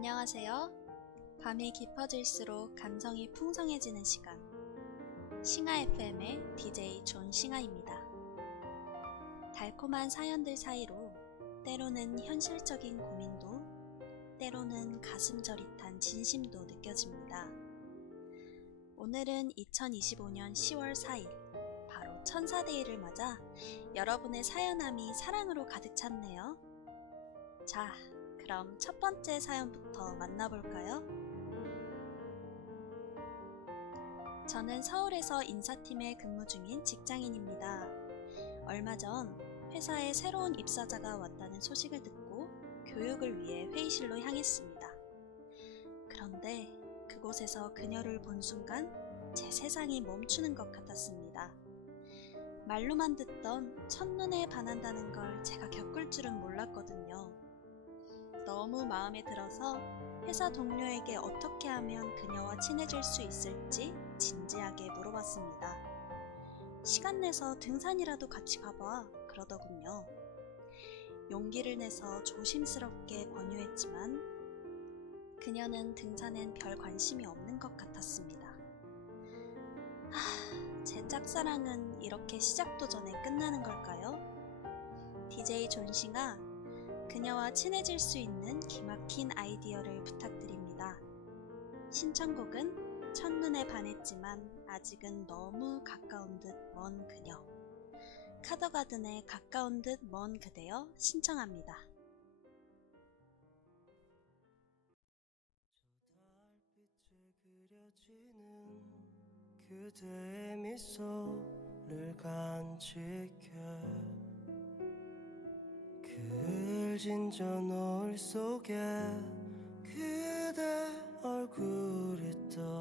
안녕하세요. 밤이 깊어질수록 감성이 풍성해지는 시간. 싱하 FM의 DJ 존 싱하입니다. 달콤한 사연들 사이로 때로는 현실적인 고민도, 때로는 가슴 저릿한 진심도 느껴집니다. 오늘은 2025년 10월 4일, 바로 천사데이를 맞아 여러분의 사연함이 사랑으로 가득 찼네요. 자, 그럼 첫 번째 사연부터 만나볼까요? 저는 서울에서 인사팀에 근무 중인 직장인입니다. 얼마 전 회사에 새로운 입사자가 왔다는 소식을 듣고 교육을 위해 회의실로 향했습니다. 그런데 그곳에서 그녀를 본 순간 제 세상이 멈추는 것 같았습니다. 말로만 듣던 첫눈에 반한다는 걸 제가 겪을 줄은 몰랐거든요. 너무 마음에 들어서 회사 동료에게 어떻게 하면 그녀와 친해질 수 있을지 진지하게 물어봤습니다. 시간 내서 등산이라도 같이 가봐 그러더군요. 용기를 내서 조심스럽게 권유했지만 그녀는 등산엔 별 관심이 없는 것 같았습니다. 하, 제 짝사랑은 이렇게 시작도 전에 끝나는 걸까요? DJ 존싱아 그녀와 친해질 수 있는 기막힌 아이디어를 부탁드립니다. 신청곡은 첫눈에 반했지만 아직은 너무 가까운 듯 먼 그녀. 카더가든의 가까운 듯 먼 그대여 신청합니다. 달빛에 그려지는 그대의 미소를 간직해 그 울진 저 노을 속에 그대 얼굴이 떠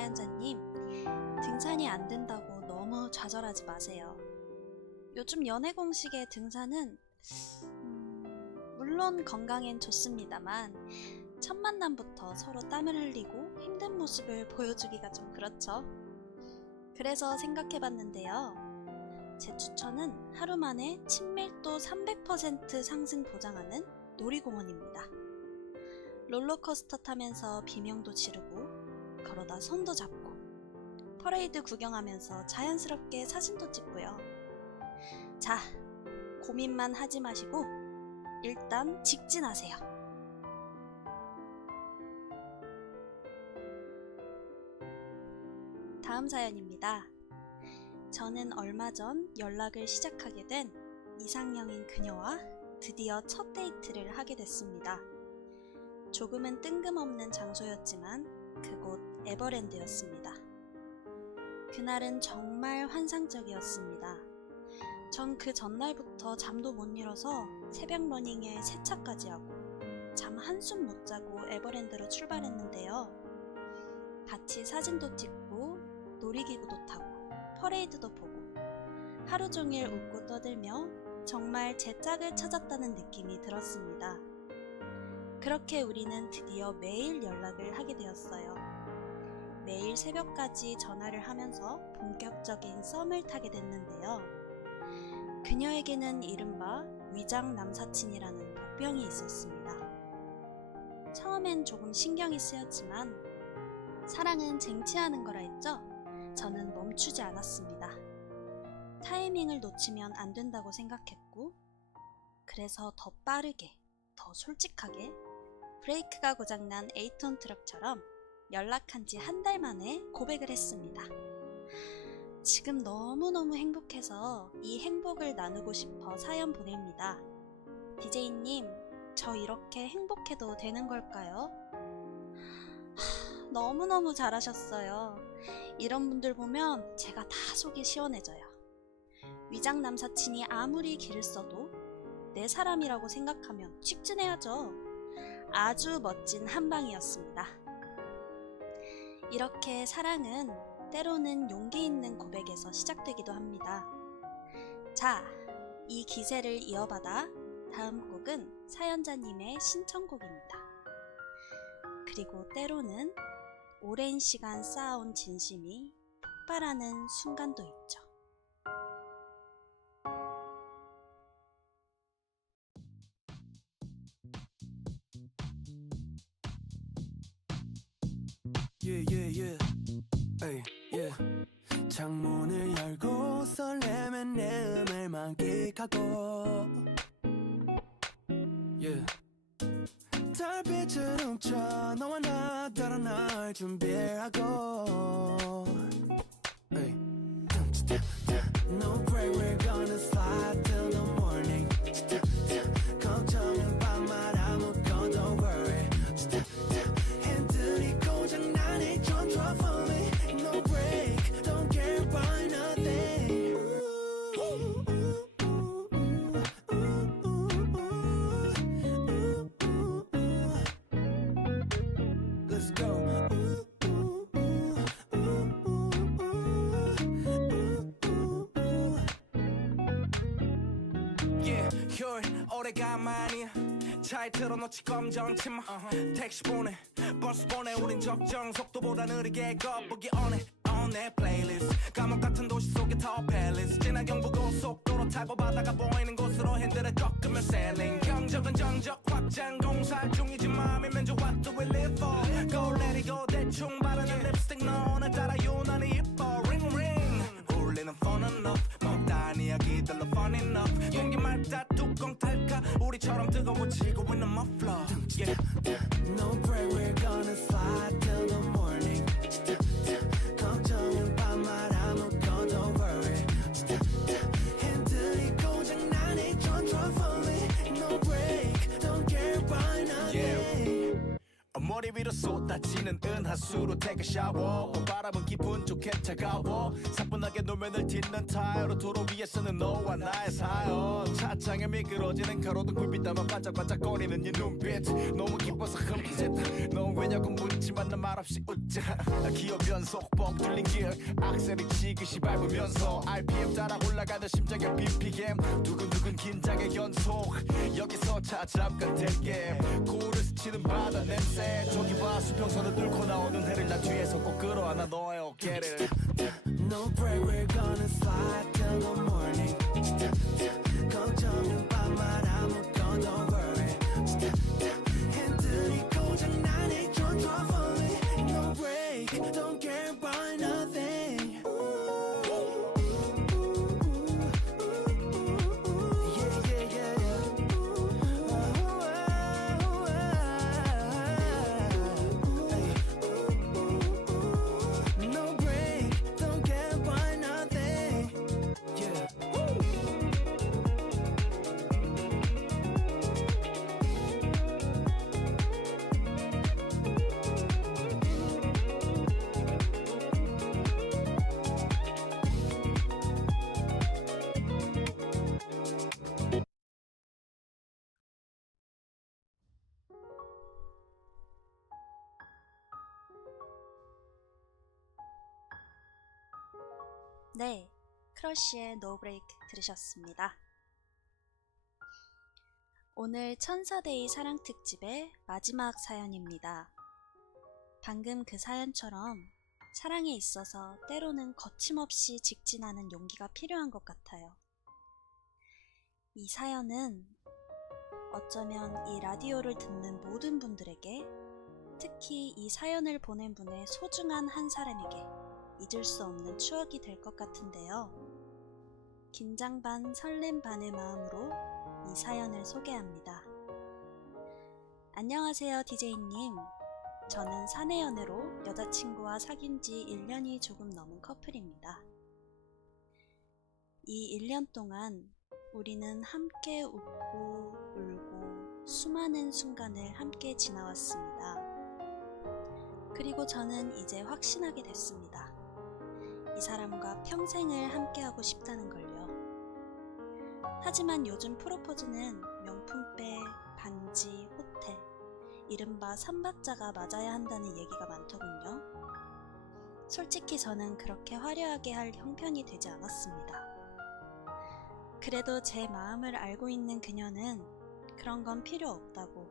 사연자님, 등산이 안 된다고 너무 좌절하지 마세요. 요즘 연애 공식의 등산은 음, 물론 건강엔 좋습니다만 첫 만남부터 서로 땀을 흘리고 힘든 모습을 보여주기가 좀 그렇죠. 그래서 생각해봤는데요. 제 추천은 하루 만에 친밀도 300% 상승 보장하는 놀이공원입니다. 롤러코스터 타면서 비명도 지르고 걸어다 손도 잡고 퍼레이드 구경하면서 자연스럽게 사진도 찍고요. 자, 고민만 하지 마시고 일단 직진하세요. 다음 사연입니다. 저는 얼마 전 연락을 시작하게 된 이상형인 그녀와 드디어 첫 데이트를 하게 됐습니다. 조금은 뜬금없는 장소였지만 그곳 에버랜드였습니다. 그날은 정말 환상적이었습니다. 전 그 전날부터 잠도 못 이뤄서 새벽 러닝에 세차까지 하고 잠 한숨 못 자고 에버랜드로 출발했는데요. 같이 사진도 찍고 놀이기구도 타고 퍼레이드도 보고 하루 종일 웃고 떠들며 정말 제 짝을 찾았다는 느낌이 들었습니다. 그렇게 우리는 드디어 매일 연락을 하게 되었어요. 매일 새벽까지 전화를 하면서 본격적인 썸을 타게 됐는데요. 그녀에게는 이른바 위장 남사친이라는 복병이 있었습니다. 처음엔 조금 신경이 쓰였지만 사랑은 쟁취하는 거라 했죠? 저는 멈추지 않았습니다. 타이밍을 놓치면 안 된다고 생각했고, 그래서 더 빠르게, 더 솔직하게, 브레이크가 고장난 에이톤 트럭처럼 연락한 지 한 달 만에 고백을 했습니다. 지금 너무너무 행복해서 이 행복을 나누고 싶어 사연 보냅니다. DJ님, 저 이렇게 행복해도 되는 걸까요? 하, 너무너무 잘하셨어요. 이런 분들 보면 제가 다 속이 시원해져요. 위장 남사친이 아무리 길을 써도 내 사람이라고 생각하면 직진해야죠. 아주 멋진 한방이었습니다. 이렇게 사랑은 때로는 용기 있는 고백에서 시작되기도 합니다. 자, 이 기세를 이어받아 다음 곡은 사연자님의 신청곡입니다. 그리고 때로는 오랜 시간 쌓아온 진심이 폭발하는 순간도 있죠. Yeah yeah yeah. 에이 yeah. 창문을 열고 설레면 내 음을 만끽하고. Yeah. 달빛을 훔쳐 너와 나 따라 날 준비하고 휴일 오래간만이야 차에 틀어놓지 검정 치마. 택시 보내 버스 보내. 우린 적정 속도보다 느리게 거북이 on it on 내 플레이리스트 감옥 같은 도시 속의 더 팰리스 진한 경부 고속도로 타고 바다가 보이는 곳 아지는 은하 하수로 take a shower. 바람은 기분 좋게 차가워. 사뿐하게 노면을 딛는 타이어로 도로 위에 서는 너와 나의 사연. 차창에 미끄러지는 가로등 불빛 담아 반짝반짝 거리는 네 눈빛. 너무 기뻐서 흠칫. 넌 왜냐고 묻지만 난 말없이 웃자 기어 변속 뻥 뚫린 길. 악셀이 지그시 밟으면서 RPM 따라 올라가는 심장의 BPM 두근두근 긴장의 연속. 여기서 차 잠깐 댈게. 고를 스치는 바다 냄새. 저기 봐수 평선을 뚫고 나오는 해를 나 뒤에서 꼭 끌어안아 너의 어깨를 No break, we're gonna slide till the morning. 걱정은 아무건 don't worry. 네, 크러쉬의 노 브레이크 들으셨습니다. 오늘 천사데이 사랑 특집의 마지막 사연입니다. 방금 그 사연처럼 사랑에 있어서 때로는 거침없이 직진하는 용기가 필요한 것 같아요. 이 사연은 어쩌면 이 라디오를 듣는 모든 분들에게 특히 이 사연을 보낸 분의 소중한 한 사람에게 잊을 수 없는 추억이 될 것 같은데요. 긴장 반 설렘 반의 마음으로 이 사연을 소개합니다. 안녕하세요, DJ님. 저는 사내 연애로 여자친구와 사귄 지 1년이 조금 넘은 커플입니다. 이 1년 동안 우리는 함께 웃고 울고 수많은 순간을 함께 지나왔습니다. 그리고 저는 이제 확신하게 됐습니다. 이 사람과 평생을 함께하고 싶다는 걸요. 하지만 요즘 프로포즈는 명품백, 반지, 호텔, 이른바 삼박자가 맞아야 한다는 얘기가 많더군요. 솔직히 저는 그렇게 화려하게 할 형편이 되지 않았습니다. 그래도 제 마음을 알고 있는 그녀는 그런 건 필요 없다고,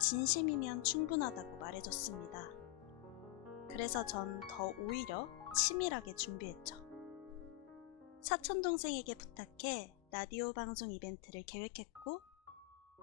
진심이면 충분하다고 말해줬습니다. 그래서 전 더 오히려 치밀하게 준비했죠. 사촌 동생에게 부탁해 라디오 방송 이벤트를 계획했고,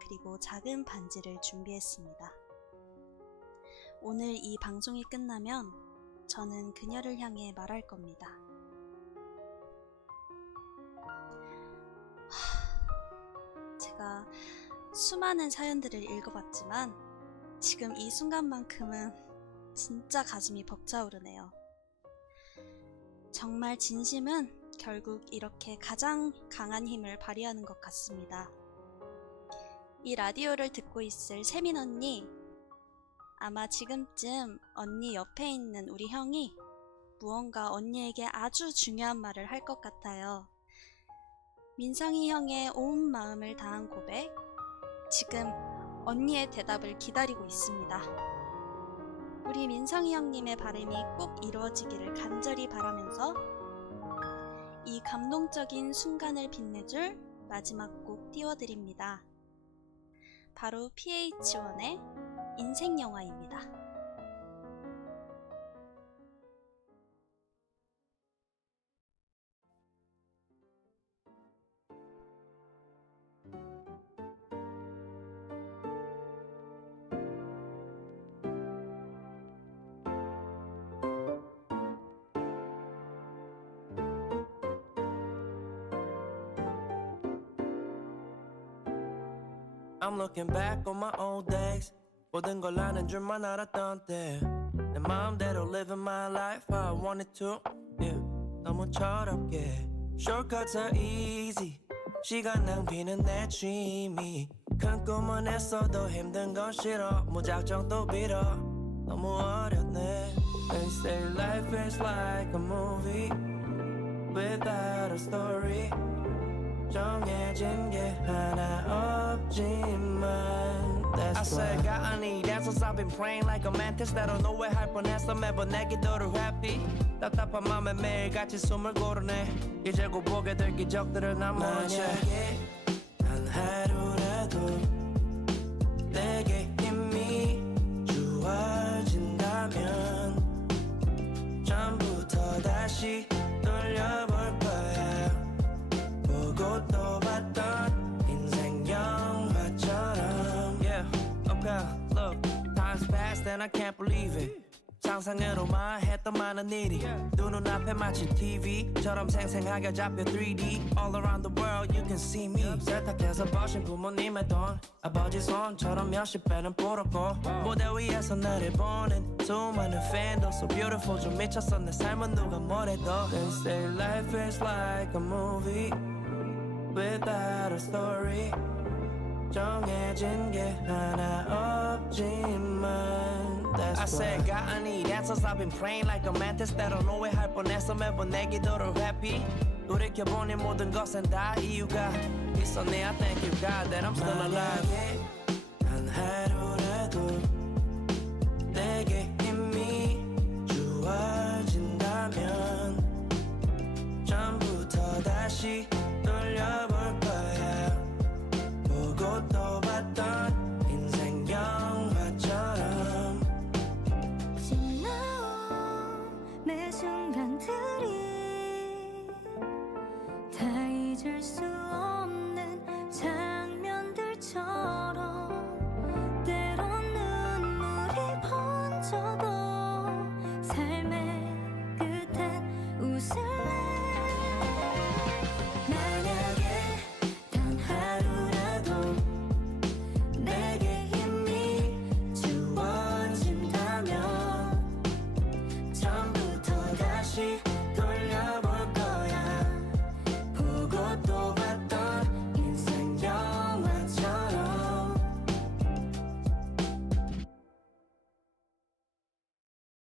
그리고 작은 반지를 준비했습니다. 오늘 이 방송이 끝나면 저는 그녀를 향해 말할 겁니다. 하, 제가 수많은 사연들을 읽어봤지만 지금 이 순간만큼은 진짜 가슴이 벅차오르네요. 정말 진심은 결국 이렇게 가장 강한 힘을 발휘하는 것 같습니다. 이 라디오를 듣고 있을 세민 언니, 아마 지금쯤 언니 옆에 있는 우리 형이 무언가 언니에게 아주 중요한 말을 할 것 같아요. 민성이 형의 온 마음을 다한 고백, 지금 언니의 대답을 기다리고 있습니다. 우리 민성이 형님의 바람이 꼭 이루어지기를 간절히 바라면서 이 감동적인 순간을 빛내줄 마지막 곡 띄워드립니다. 바로 PH1의 인생 영화입니다. I'm looking back on my old days 모든 걸 아는 줄만 알았던 때내 마음대로 living my life how I wanted to yeah. 너무 철없게 Shortcuts are easy 시간 낭비는 내 취미 큰 꿈은 했어도 힘든 건 싫어 무작정 또 빌어 너무 어렸 없네 They say life is like a movie Without a story 정해진 게 하나 없지만 That's I said God I need answers I've been praying like a mantis that don't know where 할 뻔했어 매번 내 기도를 happy 답답한 맘에 매일같이 숨을 고르네 이제 곧 보게 될 기적들을 난 원해 한 하루라도 내게 힘이 주어진다면 처음부터 다시 I can't believe it 상상으로만 했던 많은 일이 두 눈앞에 마치 TV처럼 생생하게 잡혀 3D All around the world you can see me 세탁해서 버신 부모님의 돈 아버지 손처럼 몇십 배는 불었고 무대 위에서 나를 보는 수많은 팬도 So beautiful 좀 미쳤어 내 삶은 누가 뭐래도 They say life is like a movie Without a story 정해진 게 하나 없지만 That's I said God I need answers I've been praying like a mantis that don't know 왜할 뻔했어 매번 내 기도를 happy 돌이켜보니 모든 것엔 다 이유가 있었네 I thank you God that I'm still alive